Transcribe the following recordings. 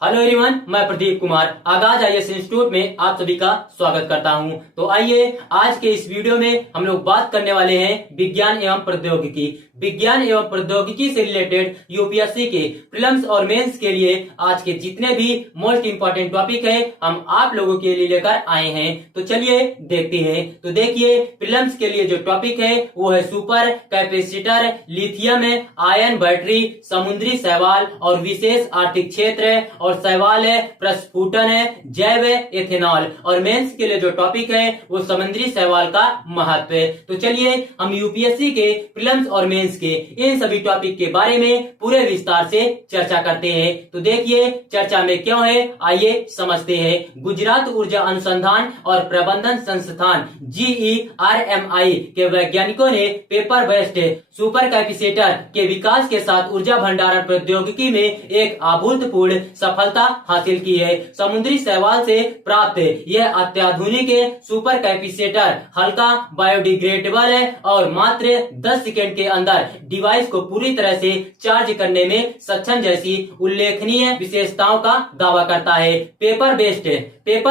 Hello everyone, मैं प्रदीप कुमार आगाज IAS institute में आप सभी का स्वागत करता हूं। तो आइए आज के इस वीडियो में हम लोग बात करने वाले हैं विज्ञान एवं प्रौद्योगिकी। विज्ञान एवं प्रौद्योगिकी से रिलेटेड यूपीएससी के प्रीलिम्स और मेंस के लिए आज के जितने भी मोस्ट इंपोर्टेंट टॉपिक है हम आप लोगों के लिए लेकर आए हैं। तो चलिए देखते हैं। तो देखिए, प्रीलिम्स के लिए जो टॉपिक है वो है super capacitor, lithium ion battery, समुद्री शैवाल और विशेष आर्थिक क्षेत्र और शैवाल है, प्रस्फुटन है, जैव एथेनॉल। और मेंस के लिए जो टॉपिक है वो समुद्री शैवाल का महत्व है। तो चलिए हम यूपीएससी के प्रीलिम्स और मेंस के इन सभी टॉपिक के बारे में पूरे विस्तार से चर्चा करते हैं। तो देखिए चर्चा में क्यों है, आइए समझते हैं। गुजरात ऊर्जा अनुसंधान और प्रबंधन संस्थान GERMI के वैज्ञानिकों ने पेपर बेस्ड सुपर कैपेसिटर के विकास के साथ ऊर्जा भंडारण प्रौद्योगिकी में एक अभूतपूर्व सफलता हासिल की है। समुद्री शैवाल से प्राप्त यह अत्याधुनिक सुपर कैपेसिटर हल्का, बायोडिग्रेडेबल है और मात्र 10 सेकंड के अंदर डिवाइस को पूरी तरह से चार्ज करने में सक्षम जैसी उल्लेखनीय विशेषताओं का दावा करता है। पेपर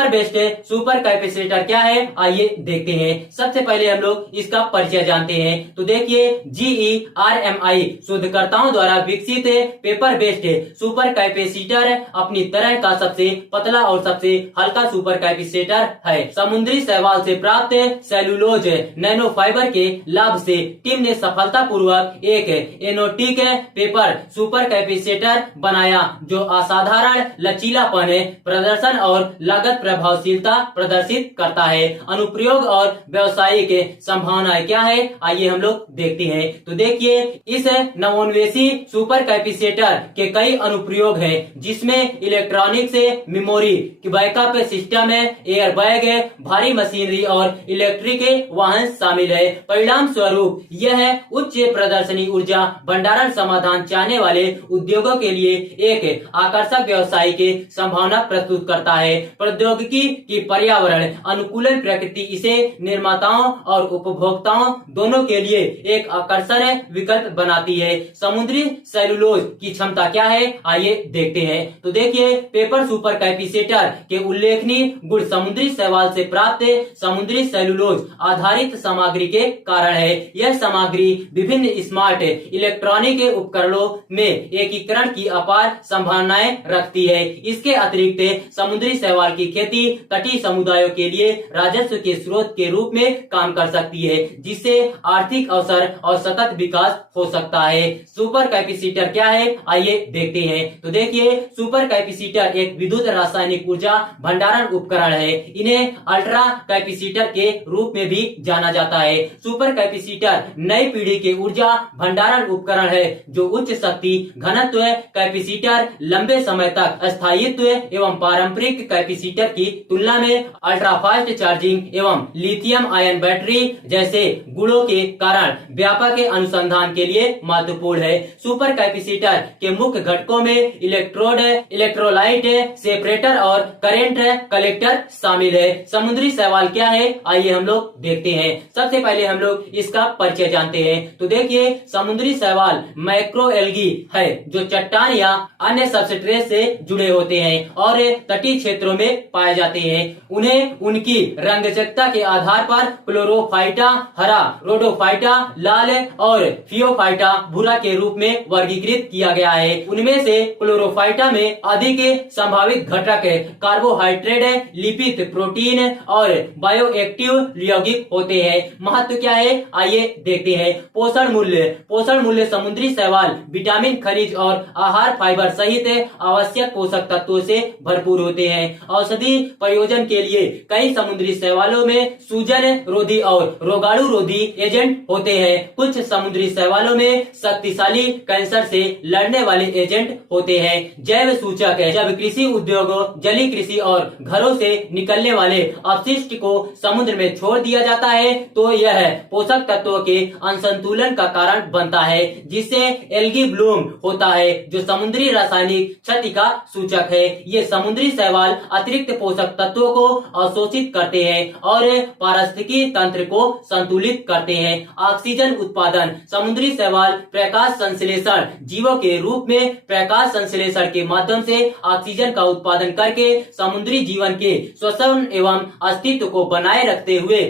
बेस्ड सुपर कैपेसिटर क्या है, आइए देखते हैं। सबसे पहले हम लोग इसका परिचय जानते हैं। तो देखिए, GERMI शोधकर्ताओं द्वारा विकसित पेपर बेस्ड सुपर कैपेसिटर अपनी तरह का सबसे पतला और सबसे हल्का सुपर कैपेसिटर है। समुद्री शैवाल से प्राप्त सेलुलोज नैनो फाइबर के लाभ से टीम ने सफलतापूर्वक एक एनोटिक पेपर सुपर कैपेसिटर बनाया जो असाधारण लचीलापन, प्रदर्शन और लागत प्रभावशीलता प्रदर्शित करता है। अनुप्रयोग और व्यावसायिक संभावनाएं क्या है, आइए हम लोग देखते हैं। तो देखिए, इस नवोन्वेषी सुपर कैपेसिटर के कई अनुप्रयोग हैं, जिसमें electronics, memory, backup system, air bag, भारी मशीनरी और इलेक्ट्रिक वाहन शामिल है। परिणाम स्वरूप यह उच्च प्रदर्शनी ऊर्जा भंडारण समाधान चाहने वाले उद्योगों के लिए एक आकर्षक व्यवसायिक संभावना प्रस्तुत करता है। प्रौद्योगिकी की पर्यावरण अनुकूलन प्रकृति इसे निर्माताओं और उपभोक्ताओं दोनों के लिए एक आकर्षण विकल्प बनाती है। समुद्री सेलुलोज की क्षमता क्या है, आइए देखते हैं। तो देखिए, पेपर सुपर कैपेसिटर के उल्लेखनीय गुण समुद्री शैवाल से प्राप्त समुद्री सेलुलोज आधारित सामग्री के कारण है। यह सामग्री विभिन्न स्मार्ट इलेक्ट्रॉनिक उपकरणों में एकीकरण की अपार संभावनाएं रखती है। इसके अतिरिक्त समुद्री शैवाल की खेती तटीय समुदायों के लिए राजस्व के स्रोत के रूप में काम कर सकती है, जिससे आर्थिक अवसर और सतत विकास हो सकता है। सुपर कैपेसिटर क्या है, आइए देखते हैं। तो देखिए, सुपर कैपेसिटर एक विद्युत रासायनिक ऊर्जा भंडारण उपकरण है। इन्हें अल्ट्रा कैपेसिटर के रूप में भी जाना जाता है। सुपर कैपेसिटर नई पीढ़ी के ऊर्जा भंडारण उपकरण है जो उच्च शक्ति घनत्व कैपेसिटर, लंबे समय तक स्थायित्व एवं पारंपरिक कैपेसिटर की तुलना में अल्ट्रा फास्ट चार्जिंग एवं लिथियम आयन बैटरी जैसे गुणों के कारण व्यापक अनुसंधान के लिए महत्वपूर्ण है। सुपर कैपेसिटर के मुख्य घटकों में इलेक्ट्रोड, इलेक्ट्रोलाइट, सेपरेटर और करेंट कलेक्टर शामिल है। समुद्री शैवाल क्या है, आइए हम लोग देखते हैं। सबसे पहले हम लोग इसका परिचय जानते हैं। तो देखिए, समुद्री शैवाल मैक्रो एल्गी है जो चट्टान या अन्य सबस्ट्रेट से जुड़े होते हैं और तटीय क्षेत्रों में पाए जाते हैं। उन्हें उनकी रंगचकता के आधार पर क्लोरोफाइटा हरा, रोडोफाइटा लाल और फियोफाइटा भूरा के रूप में वर्गीकृत किया गया है। उनमें से क्लोरोफाइटा में अधिक संभावित घटक कार्बोहाइड्रेट, लिपिड, प्रोटीन और बायोएक्टिव यौगिक होते हैं। महत्व क्या है, आइए देखते हैं। पोषण मूल्य समुद्री शैवाल विटामिन, खनिज और आहार फाइबर सहित आवश्यक पोषक तत्वों से भरपूर होते हैं। औषधि प्रयोजन के लिए कई समुद्री शैवालों में सूजन रोधी और रोगाणु रोधी एजेंट होते हैं। कुछ समुद्री शैवालों में शक्तिशाली कैंसर से लड़ने वाले एजेंट होते हैं। जैव सूचक है, जब कृषि उद्योगों, जलीय कृषि और घरों से निकलने वाले अपशिष्ट को समुद्र में छोड़ दिया जाता है तो यह पोषक तत्वों के असंतुलन का कारण बनता है, जिससे एल्गी ब्लूम होता है जो समुद्री रासायनिक क्षति का सूचक है। ये समुद्री शैवाल अतिरिक्त पोषक तत्वों को अवशोषित करते हैं और पारिस्थितिकी तंत्र को संतुलित करते हैं। ऑक्सीजन उत्पादन, समुद्री शैवाल प्रकाश संश्लेषण जीवों के रूप में प्रकाश संश्लेषण के माध्यम माध्यम से ऑक्सीजन का उत्पादन करके समुद्री जीवन के श्वसन एवं अस्तित्व को बनाए रखते हुए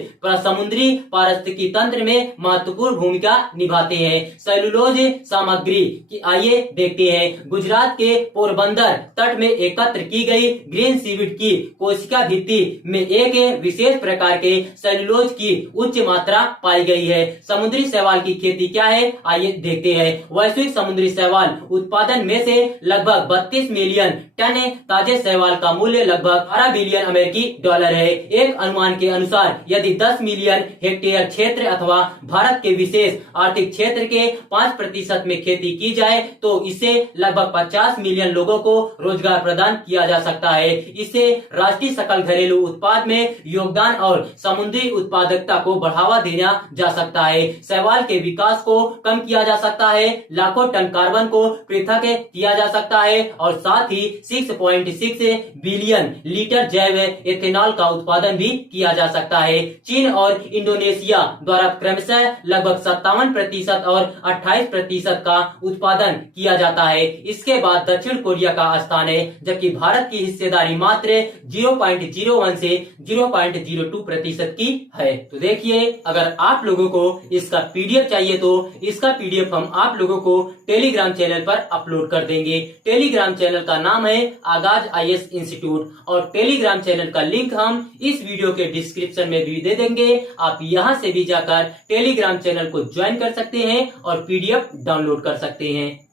समुद्री पारिस्थितिकी तंत्र में महत्वपूर्ण भूमिका निभाते हैं। सेलुलोज सामग्री की आइए देखते हैं। गुजरात के पोरबंदर तट में एकत्र की गई ग्रीन सीवीड की कोशिका भित्ति में एक विशेष प्रकार के सेलुलोज की उच्च मात्रा पाई गई है। समुद्री शैवाल की खेती क्या है, आइए देखते हैं। वैश्विक समुद्री शैवाल उत्पादन में से लगभग 32 मिलियन टन ताजे शैवाल का मूल्य लगभग 12 बिलियन अमेरिकी डॉलर है। एक अनुमान के अनुसार यदि 10 मिलियन हेक्टेयर क्षेत्र अथवा भारत के विशेष आर्थिक क्षेत्र के 5% में खेती की जाए तो इससे लगभग 50 मिलियन लोगों को रोजगार प्रदान किया जा सकता है। इससे राष्ट्रीय सकल घरेलू उत्पाद में योगदान और समुद्री उत्पादकता को बढ़ावा दिया जा सकता है। शैवाल के विकास को कम किया जा सकता है, लाखों टन कार्बन को पृथक किया जा सकता है और साथ ही 6.6 बिलियन लीटर जैव एथेनॉल का उत्पादन भी किया जा सकता है। चीन और इंडोनेशिया द्वारा क्रमशः लगभग 57% और 28% का उत्पादन किया जाता है। इसके बाद दक्षिण कोरिया का स्थान है, जबकि भारत की हिस्सेदारी मात्र 0.01 से 0.02% की है। तो देखिए, अगर आप लोगों को इसका पीडीएफ चाहिए तो इसका पीडीएफ हम आप लोगों को टेलीग्राम चैनल पर अपलोड कर देंगे। टेलीग्राम चैनल का नाम है आगाज आईएएस इंस्टीट्यूट और टेलीग्राम चैनल का लिंक हम इस वीडियो के डिस्क्रिप्शन में भी दे देंगे। आप यहां से भी जाकर टेलीग्राम चैनल को ज्वाइन कर सकते हैं और पीडीएफ डाउनलोड कर सकते हैं।